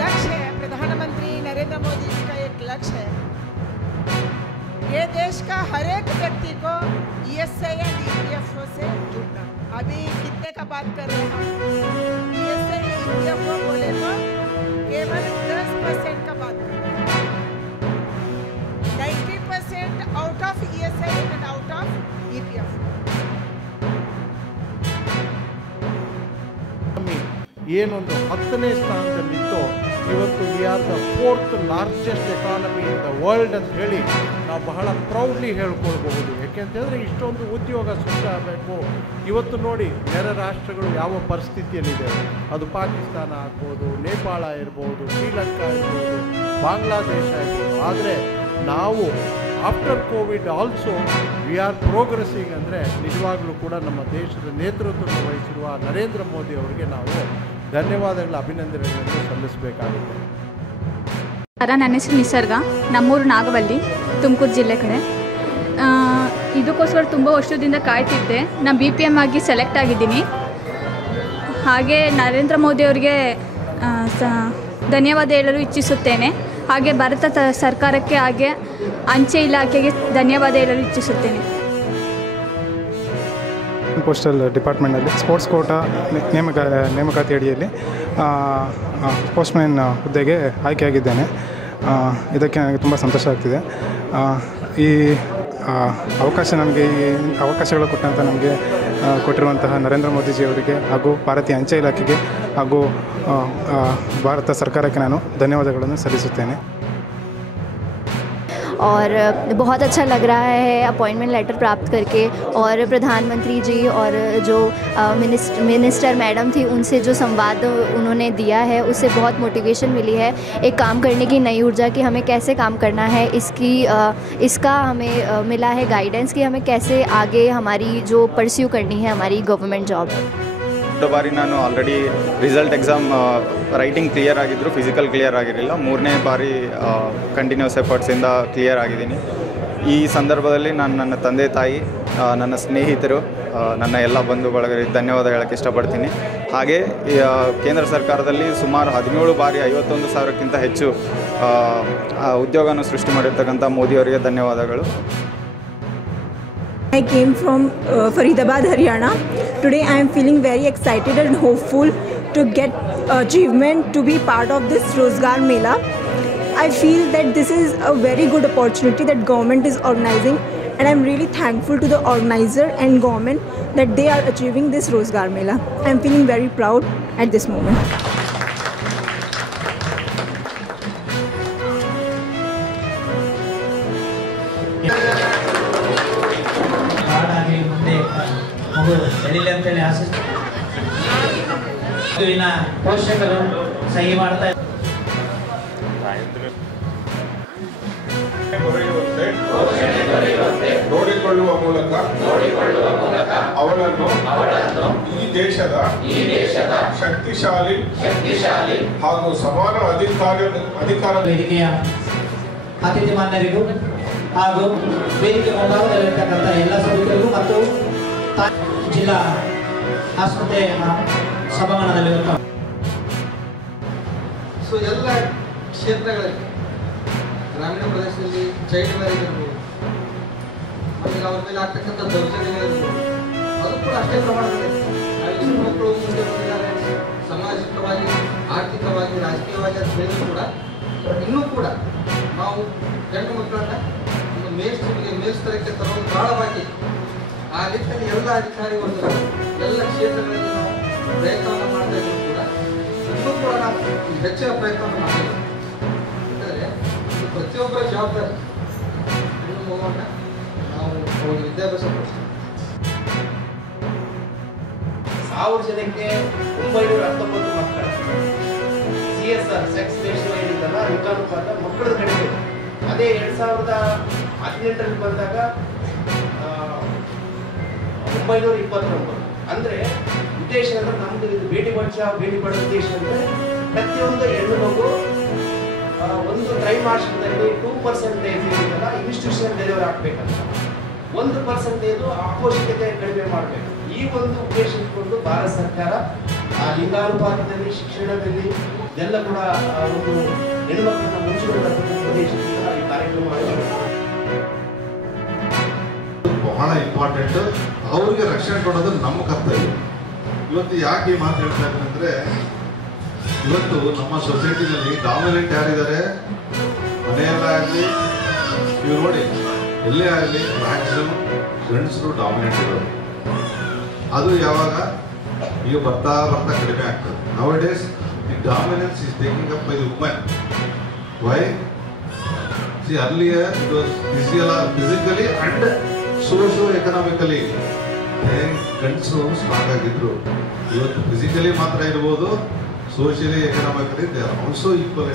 लक्ष्य है, प्रधानमंत्री नरेंद्र मोदी जी का एक लक्ष्य है, ये देश का हर एक व्यक्ति को ईएसआई या ईपीएफओ से जुड़ना। अभी कितने का बात कर रहे हैं हम? ईएसआई ईपीएफओ बोले तो केवल 10% का बात कर रहे हैं। 90% out of ESI and out of EPFO. ಏನೊಂದು 10ನೇ ಸ್ಥಾನದಲ್ಲಿತ್ತು, ಇವತ್ತು we are the 4th largest economy in the world ಅಂತ ಹೇಳಿ ನಾವು ಬಹಳ ಪ್ರೌಡ್ಲಿ ಹೇಳ್ಕೊಳ್ಬಹುದು. ಯಾಕೆಂತಂದರೆ ಇಷ್ಟೊಂದು ಉದ್ಯೋಗ ಸೃಷ್ಟಿ ಆಗಬೇಕು. ಇವತ್ತು ನೋಡಿ ನೆರೆ ರಾಷ್ಟ್ರಗಳು ಯಾವ ಪರಿಸ್ಥಿತಿಯಲ್ಲಿದೆ, ಅದು ಪಾಕಿಸ್ತಾನ ಆಗ್ಬೋದು, ನೇಪಾಳ ಇರ್ಬೋದು, ಶ್ರೀಲಂಕಾ ಇರ್ಬೋದು, ಬಾಂಗ್ಲಾದೇಶ ಇರ್ಬೋದು. ಆದರೆ ನಾವು after Covid also we are progressing ಅಂದರೆ ನಿಜವಾಗ್ಲೂ ಕೂಡ ನಮ್ಮ ದೇಶದ ನೇತೃತ್ವವನ್ನು ವಹಿಸಿರುವ ನರೇಂದ್ರ ಮೋದಿ ಅವರಿಗೆ ನಾವು ಧನ್ಯವಾದಗಳ ಅಭಿನಂದನೆಗಳನ್ನು ಸಲ್ಲಿಸಬೇಕಾಗುತ್ತೆ. ನನ್ನ ಹೆಸರು ನಿಸರ್ಗ, ನಮ್ಮೂರು ನಾಗವಲ್ಲಿ, ತುಮಕೂರು ಜಿಲ್ಲೆ ಕಡೆ. ಇದಕ್ಕೋಸ್ಕರ ತುಂಬ ವರ್ಷದಿಂದ ಕಾಯ್ತಿದ್ದೆ. ನಾನು BPM ಆಗಿ ಸೆಲೆಕ್ಟ್ ಆಗಿದ್ದೀನಿ. ಹಾಗೆ ನರೇಂದ್ರ ಮೋದಿ ಅವರಿಗೆ ಧನ್ಯವಾದ ಹೇಳಲು ಇಚ್ಛಿಸುತ್ತೇನೆ. ಹಾಗೆ ಭಾರತ ಸರ್ಕಾರಕ್ಕೆ ಹಾಗೆ ಅಂಚೆ ಇಲಾಖೆಗೆ ಧನ್ಯವಾದ ಹೇಳಲು ಇಚ್ಛಿಸುತ್ತೇನೆ. ಪೋಸ್ಟಲ್ ಡಿಪಾರ್ಟ್ಮೆಂಟಲ್ಲಿ ಸ್ಪೋರ್ಟ್ಸ್ ಕೋಟಾ ನೇಮಕಾತಿ ಅಡಿಯಲ್ಲಿ ಪೋಸ್ಟ್ಮ್ಯಾನ್ ಹುದ್ದೆಗೆ ಆಯ್ಕೆಯಾಗಿದ್ದೇನೆ. ಇದಕ್ಕೆ ನನಗೆ ತುಂಬ ಸಂತೋಷ ಆಗ್ತಿದೆ. ಈ ಅವಕಾಶಗಳು ಕೊಟ್ಟಂಥ ನಮಗೆ ಕೊಟ್ಟಿರುವಂತಹ ನರೇಂದ್ರ ಮೋದಿಜಿಯವರಿಗೆ ಹಾಗೂ ಭಾರತೀಯ ಅಂಚೆ ಇಲಾಖೆಗೆ ಹಾಗೂ ಭಾರತ ಸರ್ಕಾರಕ್ಕೆ ನಾನು ಧನ್ಯವಾದಗಳನ್ನು ಸಲ್ಲಿಸುತ್ತೇನೆ. और बहुत अच्छा लग रहा है अपॉइंटमेंट लेटर प्राप्त करके, और प्रधानमंत्री जी और जो मिनिस्टर मैडम थी उनसे जो संवाद उन्होंने दिया है उससे बहुत मोटिवेशन मिली है, एक काम करने की नई ऊर्जा कि हमें कैसे काम करना है, इसका हमें मिला है गाइडेंस कि हमें कैसे आगे हमारी जो परस्यू करनी है हमारी गवर्नमेंट जॉब. ಬಾರಿ ನಾನು already result exam writing clear ಆಗಿದ್ದರು, ಫಿಸಿಕಲ್ ಕ್ಲಿಯರ್ ಆಗಿರಲಿಲ್ಲ. 3ನೇ ಬಾರಿ ಕಂಟಿನ್ಯೂಸ್ ಎಫರ್ಟ್ಸಿಂದ ಕ್ಲಿಯರ್ ಆಗಿದ್ದೀನಿ. ಈ ಸಂದರ್ಭದಲ್ಲಿ ನಾನು ನನ್ನ ತಂದೆ ತಾಯಿ, ನನ್ನ ಸ್ನೇಹಿತರು, ನನ್ನ ಎಲ್ಲ ಬಂಧು ಬಳಗರಿಗೆ ಧನ್ಯವಾದ ಹೇಳೋಕ್ಕೆ ಇಷ್ಟಪಡ್ತೀನಿ. ಹಾಗೆ ಕೇಂದ್ರ ಸರ್ಕಾರದಲ್ಲಿ ಸುಮಾರು 17 ಬಾರಿ 51,000ಕ್ಕಿಂತ ಹೆಚ್ಚು ಉದ್ಯೋಗವನ್ನು ಸೃಷ್ಟಿ ಮಾಡಿರ್ತಕ್ಕಂಥ ಮೋದಿಯವರಿಗೆ ಧನ್ಯವಾದಗಳು. I came from Faridabad, Haryana. Today I am feeling very excited and hopeful to get achievement to be part of this Rozgar Mela. I feel that this is a very good opportunity that government is organizing, and I am really thankful to the organizer and government that they are achieving this Rozgar Mela. I am feeling very proud at this moment. ಬೆಳಿಲಿ ಅಂತೇಳಿ ಆಶಿಸ್ತೀನಿ. ಪೋಷಕರು ಸಹಿ ಮಾಡ್ತಾ ನೋಡಿಕೊಳ್ಳುವ ಮೂಲಕ ಅವಳನ್ನು ಈ ದೇಶದ ಶಕ್ತಿಶಾಲಿ ಹಾಗೂ ಸಮಾನ ಅಧಿಕಾರ ವೇದಿಕೆಯ ಅತಿಥಿ ಮಾನ್ಯರಿಗೂ ಹಾಗೂ ವೇದಿಕೆ ಮುಂಭಾಗದಲ್ಲಿರ್ತಕ್ಕಂಥ ಎಲ್ಲ ಸದಸ್ಯರಿಗೂ ಮತ್ತು ಜಿಲ್ಲಾ ಆಸ್ಪತ್ರೆಯ ಸಭಾಂಗಣದಲ್ಲಿರುತ್ತ ಎಲ್ಲ ಕ್ಷೇತ್ರಗಳಲ್ಲಿ ಗ್ರಾಮೀಣ ಪ್ರದೇಶದಲ್ಲಿ ಚೈಲ್ಡ್ ಮ್ಯಾರೇಜ್ ಇರ್ಬೋದು, ಆಮೇಲೆ ಅವ್ರ ಮೇಲೆ ಆಗ್ತಕ್ಕಂಥ ದೌರ್ಜನ್ಯಗಳಿರ್ಬೋದು, ಅದು ಕೂಡ ಅಷ್ಟೇ ಪ್ರಮಾಣದಲ್ಲಿ ಹೆಣ್ಣು ಮಕ್ಕಳು ಮುಂದೆ ಬಂದಿದ್ದಾರೆ. ಸಾಮಾಜಿಕವಾಗಿ, ಆರ್ಥಿಕವಾಗಿ, ರಾಜಕೀಯವಾಗಿ ಅಂತ ಹೇಳಿದ್ರು ಕೂಡ ಇನ್ನೂ ಕೂಡ ನಾವು ಹೆಣ್ಣು ಮಕ್ಕಳನ್ನ ಒಂದು ಮೇಲ್ಸ್ತರಕ್ಕೆ ತರೋದು ಬಹಳ ಬಾಕಿ. ಆ ನಿಟ್ಟಿನಲ್ಲಿ ಎಲ್ಲ ಅಧಿಕಾರಿಗಳು ಎಲ್ಲ ಕ್ಷೇತ್ರಗಳಲ್ಲಿ ನಾವು ಪ್ರಯತ್ನವನ್ನು ಮಾಡ್ತಾ ಇದ್ರು ಕೂಡ ಇನ್ನೂ ಕೂಡ ನಾವು ಹೆಚ್ಚಿನ ಪ್ರಯತ್ನವನ್ನು ಮಾಡಬೇಕು. ಯಾಕಂದರೆ ಪ್ರತಿಯೊಬ್ಬರ ಜವಾಬ್ದಾರಿ ಹೆಣ್ಣು ಮಗುವನ್ನು ನಾವು ಅವರಿಗೆ ವಿದ್ಯಾಭ್ಯಾಸ ಕೊಡ್ತೀವಿ. 1000 ಜನಕ್ಕೆ 919 ಮಕ್ಕಳು CSR ಸೆಕ್ಸ್ ರೇಷಿಯೋ ಏನಿದ್ದಲ್ಲ ಲಿಂಗಾನುಪಾತ ಮಕ್ಕಳ ಕಡಿಮೆ. ಅದೇ 2018ರಲ್ಲಿ ಬಂದಾಗ 929. ಅಂದರೆ ಉದ್ದೇಶ ಅಂದರೆ ನಮ್ಮದು ಇದು ಬೇಟಿ ಬಚಾವ್ ಬೇಟಿ ಪಡೋ ಉದ್ದೇಶ ಅಂದರೆ ಪ್ರತಿಯೊಂದು ಹೆಣ್ಣು ಮಗು ಒಂದು ತ್ರೈಮಾಸಿಕದಲ್ಲಿ 2% ಏನಿದೆಯಲ್ಲ ಇನ್ಸ್ಟಿಟ್ಯೂಷನ್ ಡೆಲಿವರಿ ಆಗಬೇಕಂತ, 1% ಅಪೌಷ್ಟಿಕತೆ ಕಡಿಮೆ ಮಾಡಬೇಕು. ಈ ಒಂದು ಉದ್ದೇಶ ಇಟ್ಕೊಂಡು ಭಾರತ ಸರ್ಕಾರ ಲಿಂಗಾನುಪಾತದಲ್ಲಿ, ಶಿಕ್ಷಣದಲ್ಲಿ ಇದೆಲ್ಲ ಕೂಡ ಒಂದು ಹೆಣ್ಮಕ್ಳನ್ನ ಮುಂಚೂಣಿತಕ್ಕಂಥ ಉದ್ದೇಶದಿಂದ ಈ ಕಾರ್ಯಕ್ರಮ ಬಹಳ ಇಂಪಾರ್ಟೆಂಟ್. ಅವ್ರಿಗೆ ರಕ್ಷಣೆ ಕೊಡೋದು ನಮ್ಮ ಕರ್ತವ್ಯ. ಇವತ್ತು ಯಾಕೆ ಈ ಮಾತು ಹೇಳ್ತಾ ಇದ್ದೀನಿ ಅಂದರೆ, ಇವತ್ತು ನಮ್ಮ ಸೊಸೈಟಿನಲ್ಲಿ ಡಾಮಿನೆಂಟ್ ಯಾರಿದ್ದಾರೆ, ಮನೆಯಲ್ಲಾಗಲಿ ನೀವು ನೋಡಿ ಎಲ್ಲೇ ಆಗಲಿ ಮ್ಯಾಕ್ಸಿಮಮ್ ಗಂಡಸರು ಡಾಮಿನೆಂಟ್ ಇರೋದು. ಅದು ಯಾವಾಗ ಈಗ ಬರ್ತಾ ಬರ್ತಾ ಕಡಿಮೆ ಆಗ್ತದೆ. Now days the dominance is taking up by the women. Why? See earlier it was physically and socio economically ಗಂಡಸರು ಸ್ಟ್ರಾಂಗ್ ಆಗಿದ್ರು. ಇವತ್ತು ಫಿಸಿಕಲಿ ಮಾತ್ರ ಇರ್ಬೋದು, socially economically they are also equal.